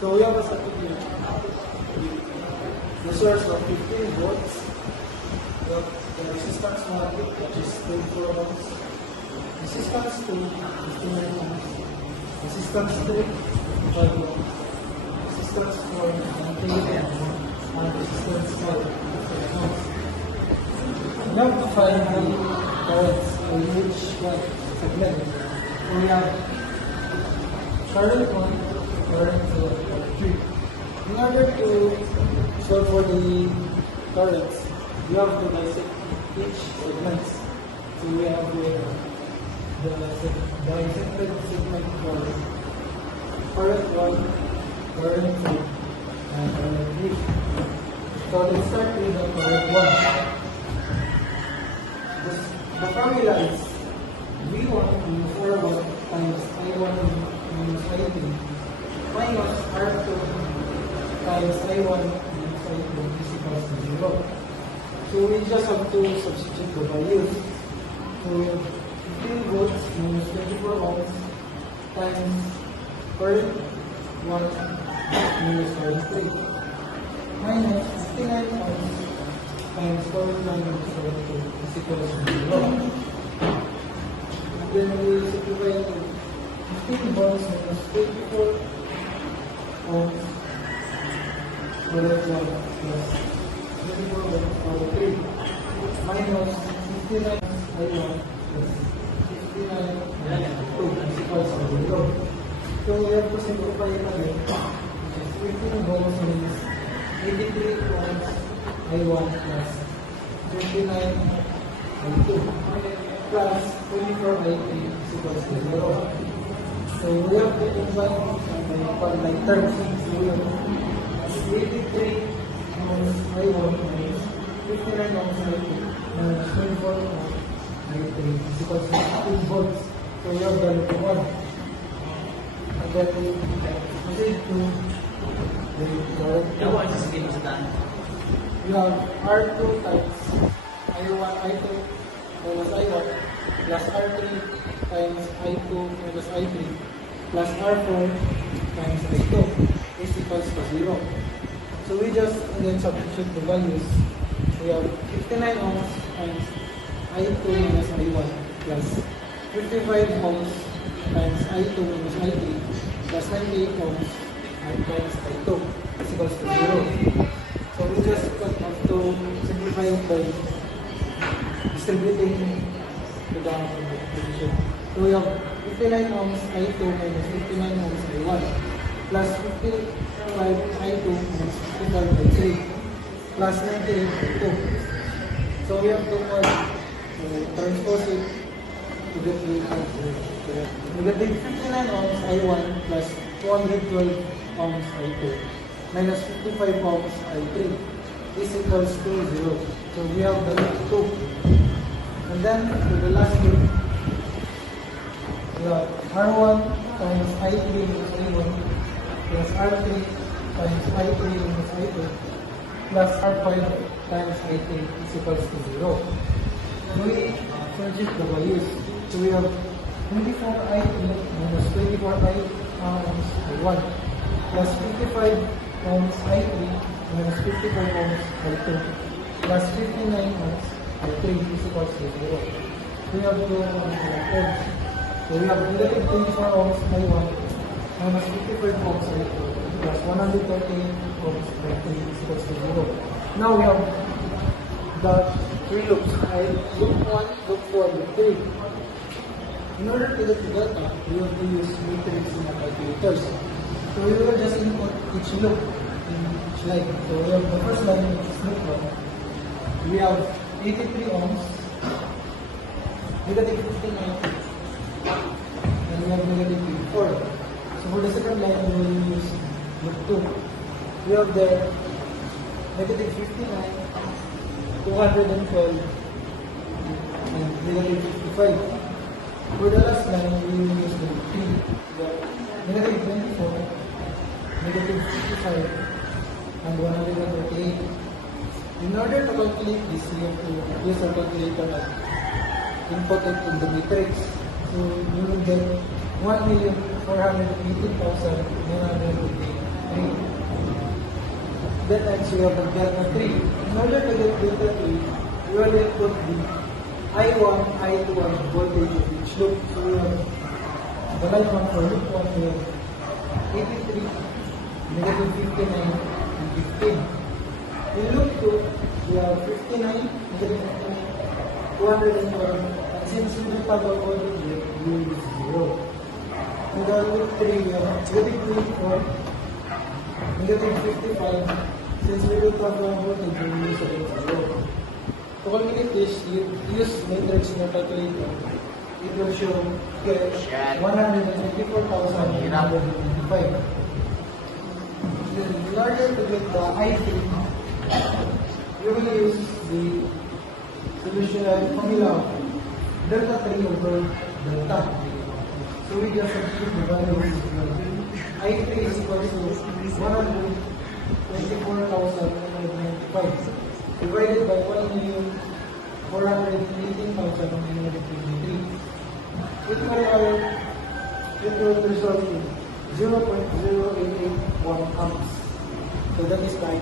So we have a circuit here. The source of 15 volts. The resistance 1, which is 24 ohms. Resistance 2, 59 ohms. Resistance 3, 5 ohms. Resistance 4, 98 ohms. And resistance 5, 10 ohms. We have to find the currents in each one segment. So we have current 1, current 2, current 3. In order to solve for the currents, you have to dissect each segment. So we have the dissected segment for current 1, current 2, and current 3. So let's start with the current 1. The formula is V1 minus R1 times I1 minus I2 minus R2 times I1 minus I2 is equals to 0. So we just have to substitute the values. So 15 volts minus 24 ohms times current 1 minus current 3 minus 59 ohms times current 1 minus current 2 is equals to 0. And then we simplify to 15 volts minus 24 ohms current 1 plus 24 ohms power 3 minus 59 I1 plus 59 I2 is equals to 0. So we have to simplify it again. 15 volts means 83 ohms I1 plus 29 I2 plus 24 I3 is equals to 0. So we have to combine like terms. So we have 83 ohms I1 minus 59 ohms I2 minus 24 ohms I3 is equals to 15 volts. So we have value to 1. And then we proceed to the current. We have R2 times I1, I2 minus I1 plus R3 times I2 minus I3 plus R4 times I2 is equals to 0. So we just then substitute the values. We have 59 ohms times I2 minus I1 plus 55 ohms times I2 minus I3 plus 98 ohms times I2 is equals to 0. So we just have to simplify it by distributing the down division. So we have 59 ohms I2 minus 59 ohms I1 plus 55 I2 minus 55 I3 plus 98 I2. So we have to transpose it to get the answer. Negative 59 ohms I1 plus 212 ohms I2 minus 55 ohms I3 is equals to 0. So we have the 2. And then for the last group, we have R1 times I3 minus I1 plus R3 times I3 minus I2 plus R5 times I3 is equals to 0. So we substitute the values. So we have 24 I3 minus 24 ohms I1 plus 55 ohms I3 minus 55 ohms I2 plus 59 ohms I3 is equals to 0. We have to ohms. So we have negative 24 ohms I1 minus 55 ohms I2 plus 138 ohms I3 is equals to 0. Now we have the three loops. Loop 1, loop 4, loop 3. In order to get the data, we have to use matrix in the calculators. So we will just input each loop in each line. So we have the first line, which is loop 1. We have 83 ohms, negative 59, and we have negative 54. So for the second line, we will use loop 2. We have the negative 59, 212, and negative 55. For the last line, we will use the 3, negative 24, negative 55, and 138. In order to calculate this, we have to use our calculator and input it in the matrix. So we will get 1,418,988 3. Then next we have the delta 3. In order to get delta 3, we will input the I1, I2, and voltage of each loop. So we have the line 1 for loop 1, we have 83, negative 59, and 15. In loop 2, we have 59, negative 59, 212, and since we don't have a voltage yet, we use 0. In the loop 3, we have negative 24, negative 55, since we don't have a voltage, we use 0. To calculate this, you use matrix in your calculator. It will show 184,195. In order to get the I3, you will use the solution formula of delta 3 over delta. So we just substitute the values. I3 is equal to 124,195 divided by 1,418,923. It will result in 0.0881 amps. So that is the I3.